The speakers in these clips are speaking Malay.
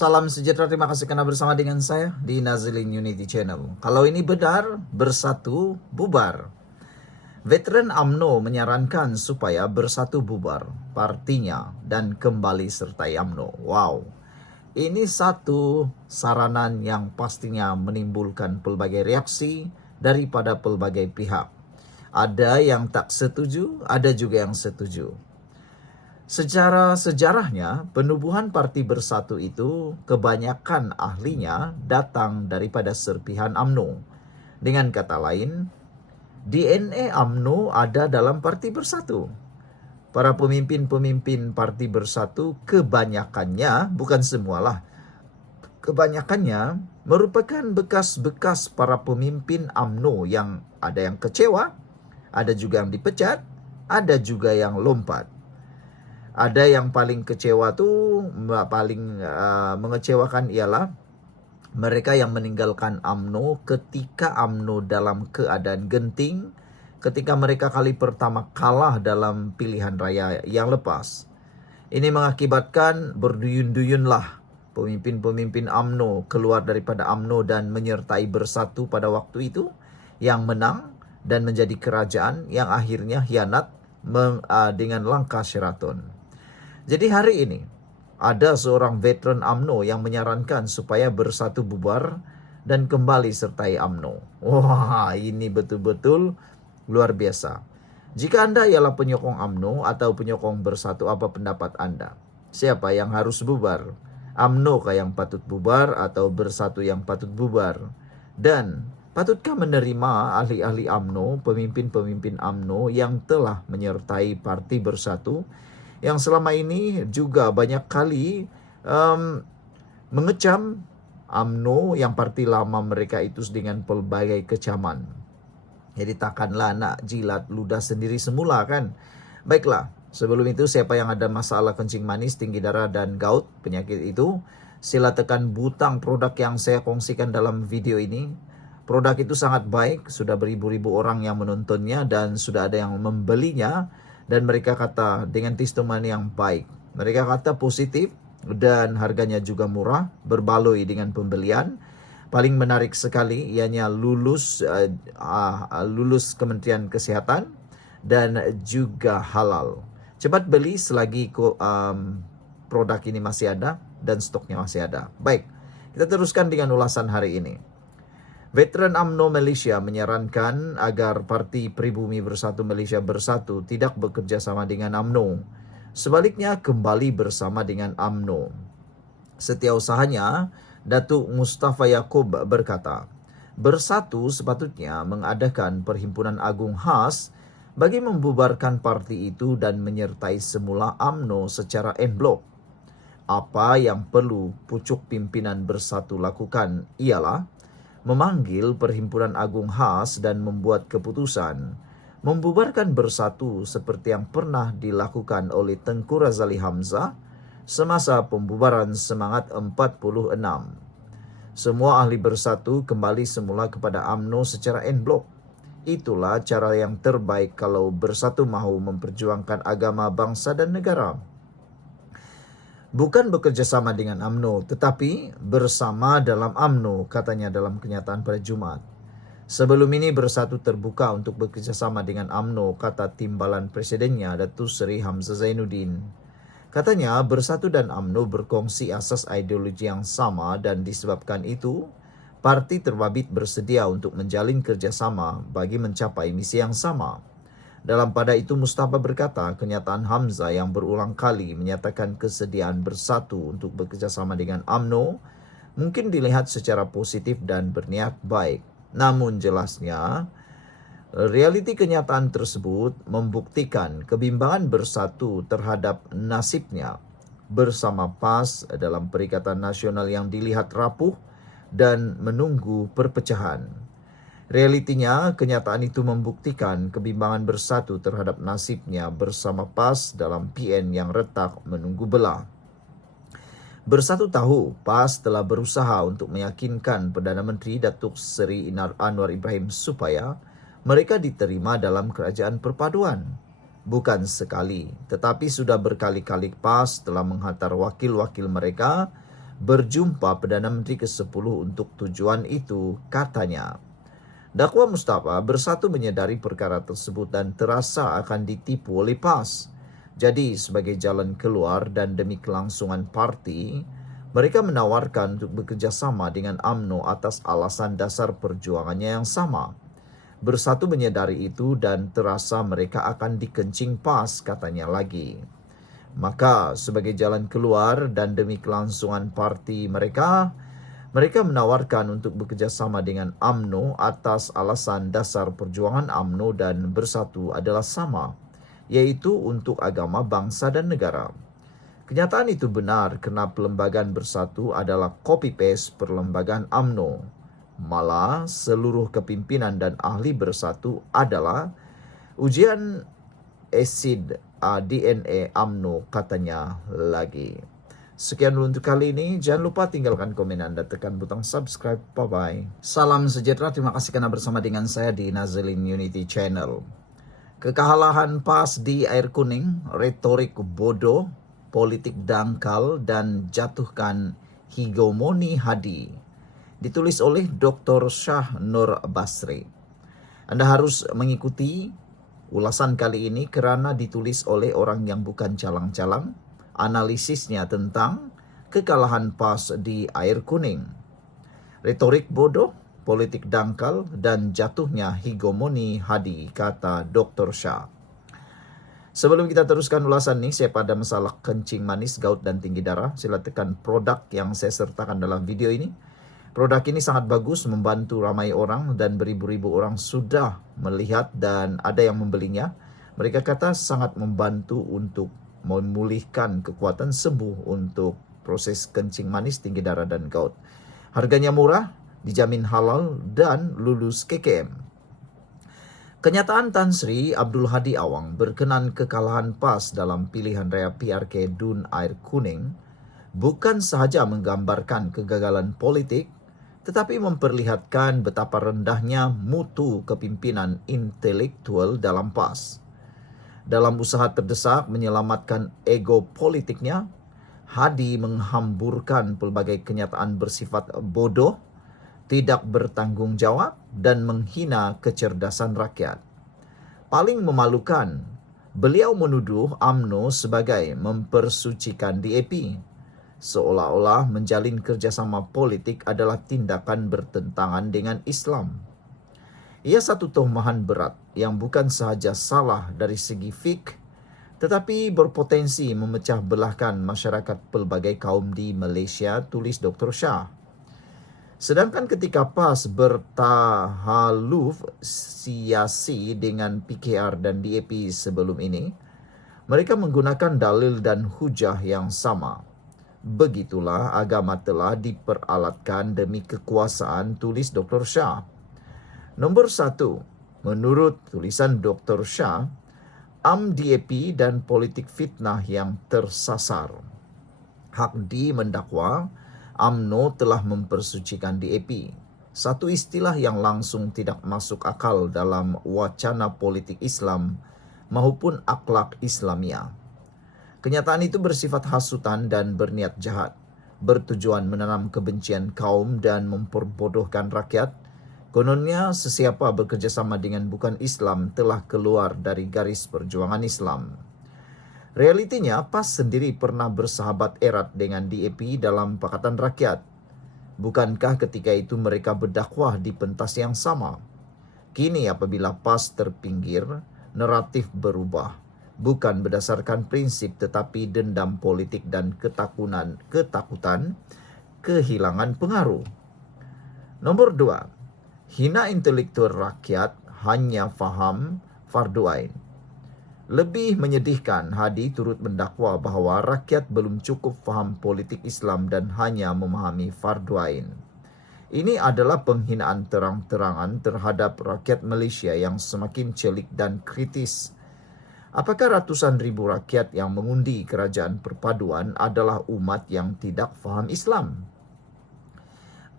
Salam sejahtera, terima kasih karena bersama dengan saya di Nazilin Unity Channel. Kalau ini benar, bersatu bubar. Veteran UMNO menyarankan supaya bersatu bubar partinya dan kembali sertai UMNO. Wow, ini satu saranan yang pastinya menimbulkan pelbagai reaksi daripada pelbagai pihak. Ada yang tak setuju, ada juga yang setuju. Secara sejarahnya, penubuhan Parti Bersatu itu kebanyakan ahlinya datang daripada serpihan UMNO. Dengan kata lain, DNA UMNO ada dalam Parti Bersatu. Para pemimpin-pemimpin Parti Bersatu kebanyakannya, bukan semualah, kebanyakannya merupakan bekas-bekas para pemimpin UMNO yang ada yang kecewa, ada juga yang dipecat, ada juga yang lompat. Ada yang paling kecewa tuh, paling mengecewakan ialah mereka yang meninggalkan UMNO ketika UMNO dalam keadaan genting, ketika mereka kali pertama kalah dalam pilihan raya yang lepas. Ini mengakibatkan berduyun-duyunlah pemimpin-pemimpin UMNO keluar daripada UMNO dan menyertai Bersatu pada waktu itu, yang menang dan menjadi kerajaan yang akhirnya hianat dengan langkah Sheraton. Jadi hari ini ada seorang veteran UMNO yang menyarankan supaya Bersatu bubar dan kembali sertai UMNO. Wah, ini betul-betul luar biasa. Jika Anda ialah penyokong UMNO atau penyokong Bersatu, apa pendapat Anda? Siapa yang harus bubar? UMNO kah yang patut bubar atau Bersatu yang patut bubar? Dan patutkah menerima ahli-ahli UMNO, pemimpin-pemimpin UMNO yang telah menyertai Parti Bersatu, yang selama ini juga banyak kali mengecam UMNO yang parti lama mereka itu dengan pelbagai kecaman. Jadi takkanlah nak jilat ludah sendiri semula kan? Baiklah, sebelum itu siapa yang ada masalah kencing manis, tinggi darah dan gout, penyakit itu, sila tekan butang produk yang saya kongsikan dalam video ini. Produk itu sangat baik, sudah beribu-ribu orang yang menontonnya dan sudah ada yang membelinya. Dan mereka kata dengan testimoni yang baik. Mereka kata positif dan harganya juga murah, berbaloi dengan pembelian. Paling menarik sekali ianya lulus Kementerian Kesehatan dan juga halal. Cepat beli selagi produk ini masih ada dan stoknya masih ada. Baik, kita teruskan dengan ulasan hari ini. Veteran UMNO Malaysia menyarankan agar Parti Pribumi Bersatu Malaysia Bersatu tidak bekerja sama dengan UMNO. Sebaliknya kembali bersama dengan UMNO. Setiausahanya, Datuk Mustafa Yaakob berkata, Bersatu sepatutnya mengadakan perhimpunan agung khas bagi membubarkan parti itu dan menyertai semula UMNO secara en blok. Apa yang perlu pucuk pimpinan Bersatu lakukan ialah memanggil perhimpunan agung khas dan membuat keputusan membubarkan Bersatu seperti yang pernah dilakukan oleh Tengku Razali Hamzah semasa pembubaran Semangat 46. Semua ahli Bersatu kembali semula kepada UMNO secara en blok. Itulah cara yang terbaik kalau Bersatu mahu memperjuangkan agama, bangsa dan negara. Bukan bekerja sama dengan UMNO, tetapi bersama dalam UMNO, katanya dalam kenyataan pada Jumaat. Sebelum ini Bersatu terbuka untuk bekerja sama dengan UMNO, kata timbalan presidennya, Datuk Seri Hamzah Zainuddin. Katanya Bersatu dan UMNO berkongsi asas ideologi yang sama dan disebabkan itu, parti terbabit bersedia untuk menjalin kerjasama bagi mencapai misi yang sama. Dalam pada itu Mustafa berkata, kenyataan Hamzah yang berulang kali menyatakan kesediaan Bersatu untuk bekerjasama dengan UMNO mungkin dilihat secara positif dan berniat baik. Namun jelasnya, realiti kenyataan tersebut membuktikan kebimbangan Bersatu terhadap nasibnya bersama PAS dalam Perikatan Nasional yang dilihat rapuh dan menunggu perpecahan. Realitinya, kenyataan itu membuktikan kebimbangan Bersatu terhadap nasibnya bersama PAS dalam PN yang retak menunggu belah. Bersatu tahu PAS telah berusaha untuk meyakinkan Perdana Menteri Datuk Seri Anwar Ibrahim supaya mereka diterima dalam kerajaan perpaduan. Bukan sekali, tetapi sudah berkali-kali PAS telah menghantar wakil-wakil mereka berjumpa Perdana Menteri ke-10 untuk tujuan itu, katanya. Dakwa Mustafa Bersatu menyadari perkara tersebut dan terasa akan ditipu oleh PAS. Jadi, sebagai jalan keluar dan demi kelangsungan parti, mereka menawarkan untuk bekerjasama dengan UMNO atas alasan dasar perjuangannya yang sama. Bersatu menyadari itu dan terasa mereka akan dikencing PAS, katanya lagi. Maka sebagai jalan keluar dan demi kelangsungan parti mereka menawarkan untuk bekerjasama dengan UMNO atas alasan dasar perjuangan UMNO dan Bersatu adalah sama, yaitu untuk agama, bangsa dan negara. Kenyataan itu benar kerana Perlembagaan Bersatu adalah copy-paste Perlembagaan UMNO. Malah seluruh kepimpinan dan ahli Bersatu adalah ujian asid DNA UMNO, katanya lagi. Sekian dulu untuk kali ini. Jangan lupa tinggalkan komen Anda, tekan butang subscribe. Bye-bye. Salam sejahtera. Terima kasih kerana bersama dengan saya di Nazilin Unity Channel. Kekalahan PAS di air kuning, retorik bodoh, politik dangkal dan jatuhkan hegemoni Hadi. Ditulis oleh Dr. Shah Nur Basri. Anda harus mengikuti ulasan kali ini kerana ditulis oleh orang yang bukan calang-calang. Analisisnya tentang kekalahan PAS di air kuning. Retorik bodoh, politik dangkal, dan jatuhnya hegemoni Hadi, kata Dr. Shah. Sebelum kita teruskan ulasan ini, siapa ada masalah kencing manis, gout, dan tinggi darah, sila tekan produk yang saya sertakan dalam video ini. Produk ini sangat bagus, membantu ramai orang dan beribu-ribu orang sudah melihat dan ada yang membelinya. Mereka kata sangat membantu untuk memulihkan kekuatan sembuh untuk proses kencing manis, tinggi darah dan gout. Harganya murah, dijamin halal dan lulus KKM. Kenyataan Tan Sri Abdul Hadi Awang berkenan kekalahan PAS dalam pilihan raya PRK Dun Air Kuning bukan sahaja menggambarkan kegagalan politik, tetapi memperlihatkan betapa rendahnya mutu kepimpinan intelektual dalam PAS. Dalam usaha terdesak menyelamatkan ego politiknya, Hadi menghamburkan pelbagai kenyataan bersifat bodoh, tidak bertanggungjawab dan menghina kecerdasan rakyat. Paling memalukan, beliau menuduh UMNO sebagai mempersucikan DAP, seolah-olah menjalin kerjasama politik adalah tindakan bertentangan dengan Islam. Ia satu tohmahan berat yang bukan sahaja salah dari segi fik, tetapi berpotensi memecah belahkan masyarakat pelbagai kaum di Malaysia, tulis Dr. Shah. Sedangkan ketika PAS bertahaluf siasi dengan PKR dan DAP sebelum ini, mereka menggunakan dalil dan hujah yang sama. Begitulah agama telah diperalatkan demi kekuasaan, tulis Dr. Shah. Nombor 1, menurut tulisan Dr. Shah, DAP dan politik fitnah yang tersasar. Hadi mendakwa UMNO telah mempersucikan DAP, satu istilah yang langsung tidak masuk akal dalam wacana politik Islam maupun akhlak Islamia. Kenyataan itu bersifat hasutan dan berniat jahat, bertujuan menanam kebencian kaum dan memperbodohkan rakyat. Kononnya sesiapa bekerjasama dengan bukan Islam telah keluar dari garis perjuangan Islam. Realitinya, PAS sendiri pernah bersahabat erat dengan DAP dalam Pakatan Rakyat. Bukankah ketika itu mereka berdakwah di pentas yang sama? Kini apabila PAS terpinggir, naratif berubah. Bukan berdasarkan prinsip tetapi dendam politik dan ketakutan kehilangan pengaruh. Nombor 2. Hina intelektual rakyat hanya faham fardu ain. Lebih menyedihkan, Hadi turut mendakwa bahawa rakyat belum cukup faham politik Islam dan hanya memahami fardu ain. Ini adalah penghinaan terang-terangan terhadap rakyat Malaysia yang semakin celik dan kritis. Apakah ratusan ribu rakyat yang mengundi kerajaan perpaduan adalah umat yang tidak faham Islam?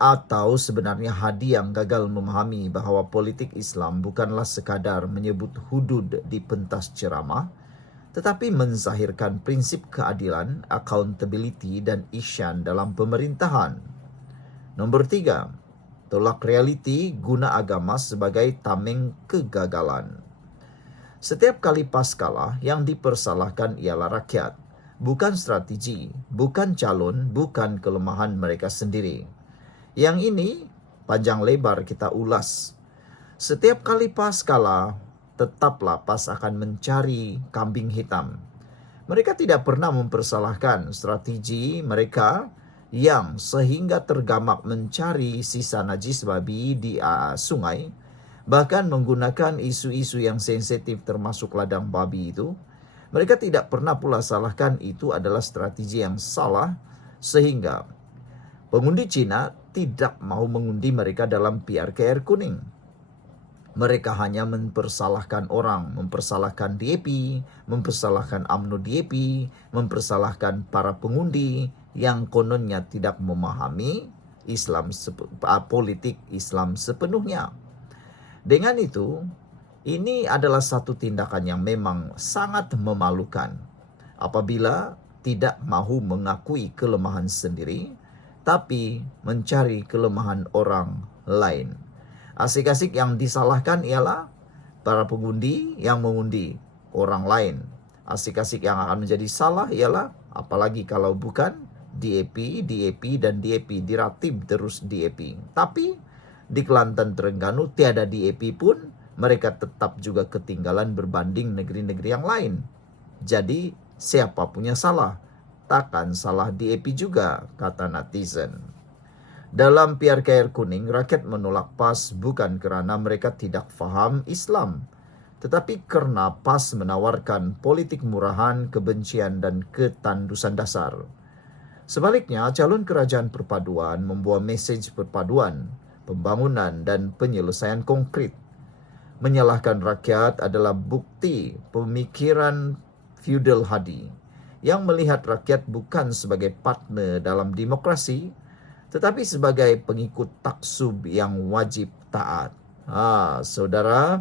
Atau sebenarnya Hadi yang gagal memahami bahawa politik Islam bukanlah sekadar menyebut hudud di pentas ceramah, tetapi menzahirkan prinsip keadilan, accountability, dan ihsan dalam pemerintahan. Nombor 3, tolak realiti guna agama sebagai tameng kegagalan. Setiap kali PAS kalah, yang dipersalahkan ialah rakyat, bukan strategi, bukan calon, bukan kelemahan mereka sendiri. Yang ini panjang lebar kita ulas. Setiap kali PAS kalah, tetaplah PAS akan mencari kambing hitam. Mereka tidak pernah mempersalahkan strategi mereka yang sehingga tergamak mencari sisa najis babi di sungai, bahkan menggunakan isu-isu yang sensitif termasuk ladang babi itu. Mereka tidak pernah pula salahkan itu adalah strategi yang salah, sehingga pengundi Cina tidak mau mengundi mereka dalam PRKR kuning. Mereka hanya mempersalahkan orang, mempersalahkan DAP, mempersalahkan UMNO DAP, mempersalahkan para pengundi yang kononnya tidak memahami politik Islam sepenuhnya. Dengan itu, ini adalah satu tindakan yang memang sangat memalukan apabila tidak mahu mengakui kelemahan sendiri, tapi mencari kelemahan orang lain. Asik-asik yang disalahkan ialah para pengundi yang mengundi orang lain. Asik-asik yang akan menjadi salah ialah, apalagi kalau bukan DAP, dan DAP, diratim terus DAP. Tapi di Kelantan Terengganu tiada DAP pun, mereka tetap juga ketinggalan berbanding negeri-negeri yang lain. Jadi siapa punya salah? Takkan salah DAP juga, kata netizen. Dalam PRKR kuning, rakyat menolak PAS bukan kerana mereka tidak faham Islam, tetapi karena PAS menawarkan politik murahan, kebencian, dan ketandusan dasar. Sebaliknya, calon kerajaan perpaduan membawa mesej perpaduan, pembangunan, dan penyelesaian konkret. Menyalahkan rakyat adalah bukti pemikiran feudal Hadi yang melihat rakyat bukan sebagai partner dalam demokrasi, tetapi sebagai pengikut taksub yang wajib taat. Saudara.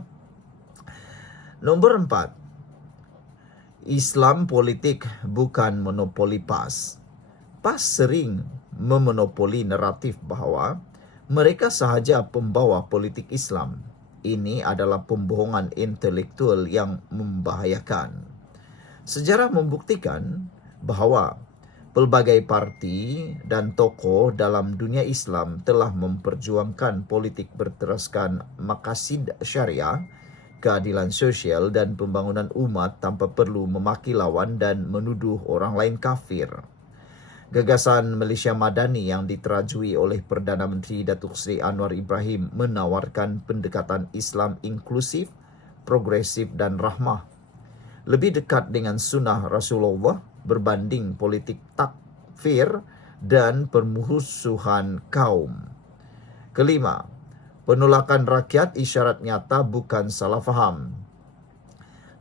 Nombor 4. Islam politik bukan monopoli PAS. PAS sering memonopoli naratif bahawa mereka sahaja pembawa politik Islam. Ini adalah pembohongan intelektual yang membahayakan. Sejarah membuktikan bahawa pelbagai parti dan tokoh dalam dunia Islam telah memperjuangkan politik berteraskan maqasid syariah, keadilan sosial, dan pembangunan umat tanpa perlu memaki lawan dan menuduh orang lain kafir. Gagasan Malaysia Madani yang diterajui oleh Perdana Menteri Datuk Seri Anwar Ibrahim menawarkan pendekatan Islam inklusif, progresif, dan rahmah, lebih dekat dengan sunnah Rasulullah berbanding politik takfir dan permusuhan kaum. Kelima, penolakan rakyat isyarat nyata bukan salah faham.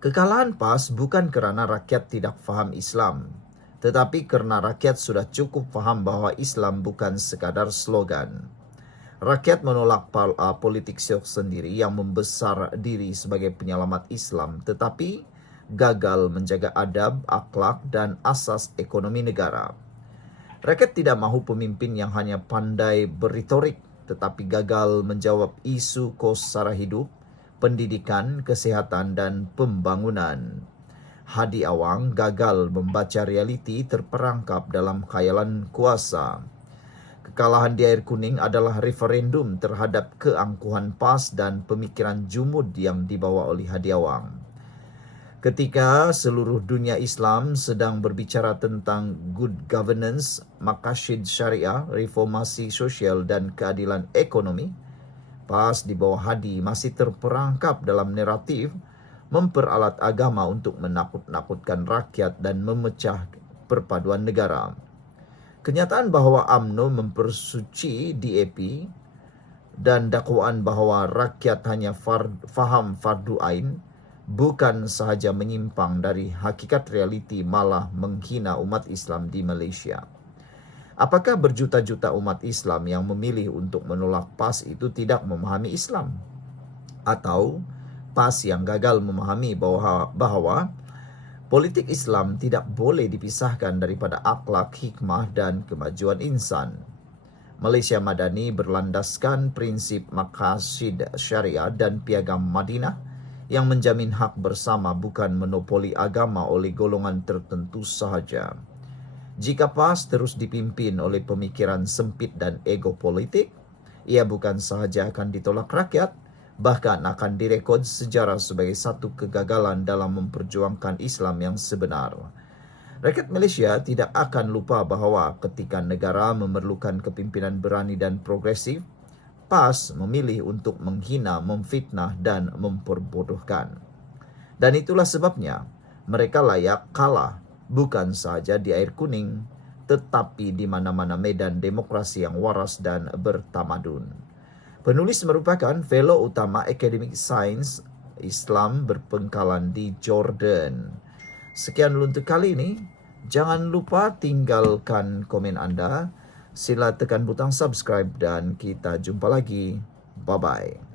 Kekalahan PAS bukan kerana rakyat tidak faham Islam, tetapi kerana rakyat sudah cukup faham bahawa Islam bukan sekadar slogan. Rakyat menolak politik syok sendiri yang membesar diri sebagai penyelamat Islam, tetapi gagal menjaga adab, akhlak, dan asas ekonomi negara. Rakyat tidak mahu pemimpin yang hanya pandai berretorik, tetapi gagal menjawab isu kos sara hidup, pendidikan, kesihatan, dan pembangunan. Hadi Awang gagal membaca realiti terperangkap dalam khayalan kuasa. Kekalahan di air kuning adalah referendum terhadap keangkuhan PAS dan pemikiran jumud yang dibawa oleh Hadi Awang. Ketika seluruh dunia Islam sedang berbicara tentang good governance, maqasid syariah, reformasi sosial, dan keadilan ekonomi, PAS di bawah Hadi masih terperangkap dalam naratif memperalat agama untuk menakut-nakutkan rakyat dan memecah perpaduan negara. Kenyataan bahawa UMNO mempersuci DAP dan dakwaan bahawa rakyat hanya faham fardu ain bukan sahaja menyimpang dari hakikat realiti, malah menghina umat Islam di Malaysia. Apakah berjuta-juta umat Islam yang memilih untuk menolak PAS itu tidak memahami Islam? Atau PAS yang gagal memahami bahawa Politik Islam tidak boleh dipisahkan daripada akhlak, hikmah, dan kemajuan insan. Malaysia Madani berlandaskan prinsip maqasid syariah dan piagam Madinah yang menjamin hak bersama bukan monopoli agama oleh golongan tertentu sahaja. Jika PAS terus dipimpin oleh pemikiran sempit dan ego politik, ia bukan sahaja akan ditolak rakyat, bahkan akan direkod sejarah sebagai satu kegagalan dalam memperjuangkan Islam yang sebenar. Rakyat Malaysia tidak akan lupa bahawa ketika negara memerlukan kepimpinan berani dan progresif, PAS memilih untuk menghina, memfitnah dan memperbodohkan. Dan itulah sebabnya mereka layak kalah bukan sahaja di air kuning, tetapi di mana-mana medan demokrasi yang waras dan bertamadun. Penulis merupakan fellow utama Academic Science Islam berpengkalan di Jordan. Sekian dulu untuk kali ini. Jangan lupa tinggalkan komen anda. Sila tekan butang subscribe dan kita jumpa lagi. Bye-bye.